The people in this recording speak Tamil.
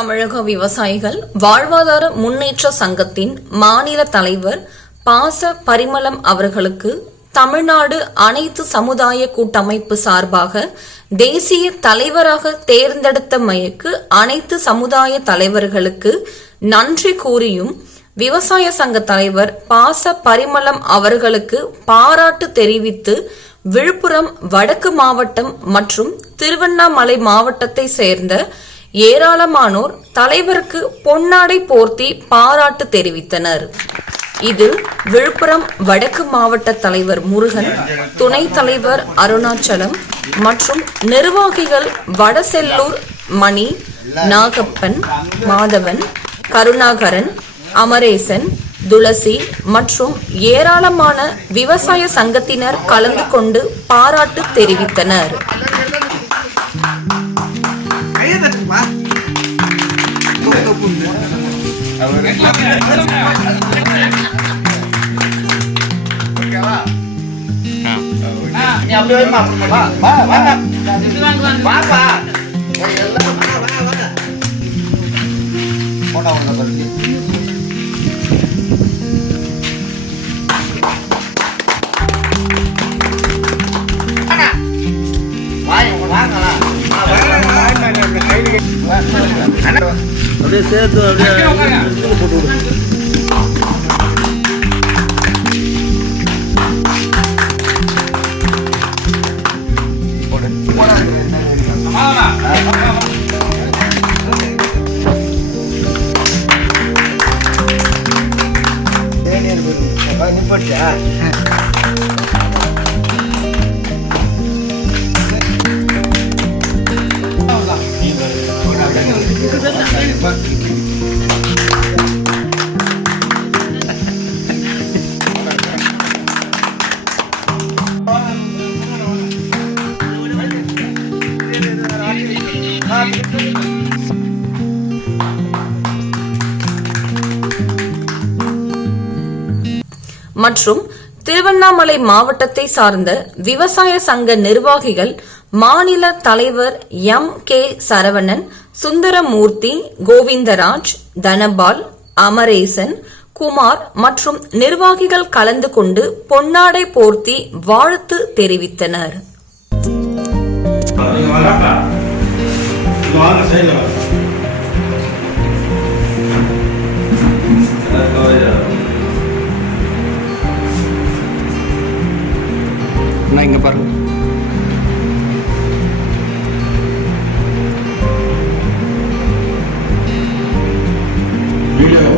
தமிழக விவசாயிகள் வாழ்வாதார முன்னேற்ற சங்கத்தின் மாநில தலைவர் பாச பரிமளம் அவர்களுக்கு தமிழ்நாடு அனைத்து சமுதாய கூட்டமைப்பு சார்பாக தேசிய தலைவராக தேர்ந்தெடுத்தமைக்கு அனைத்து சமுதாய தலைவர்களுக்கு நன்றி கூறியும் விவசாய சங்க தலைவர் பாச பரிமளம் அவர்களுக்கு பாராட்டு தெரிவித்து விழுப்புரம் வடக்கு மாவட்டம் மற்றும் திருவண்ணாமலை மாவட்டத்தை சேர்ந்த ஏராளமானோர் தலைவருக்கு பொன்னாடை போர்த்தி பாராட்டு தெரிவித்தனர். இதில் விழுப்புரம் வடக்கு மாவட்ட தலைவர் முருகன், துணைத் தலைவர் அருணாச்சலம் மற்றும் நிர்வாகிகள் வடசெல்லூர் மணி, நாகப்பன், மாதவன், கருணாகரன், அமரேசன், துளசி மற்றும் ஏராளமான விவசாய சங்கத்தினர் கலந்து கொண்டு பாராட்டு தெரிவித்தனர். அப்படியே சேர்த்து அப்படியே போட்டு விடு. மற்றும் திருவண்ணாமலை மாவட்டத்தை சார்ந்த விவசாய சங்க நிர்வாகிகள் மாநில தலைவர் M.K. சரவணன், சுந்தரமூர்த்தி, கோவிந்தராஜ், தனபால், அமரேசன், குமார் மற்றும் நிர்வாகிகள் கலந்து கொண்டு பொன்னாடை போர்த்தி வாழ்த்து தெரிவித்தனர். இங்க பாருங்க. வீடியோ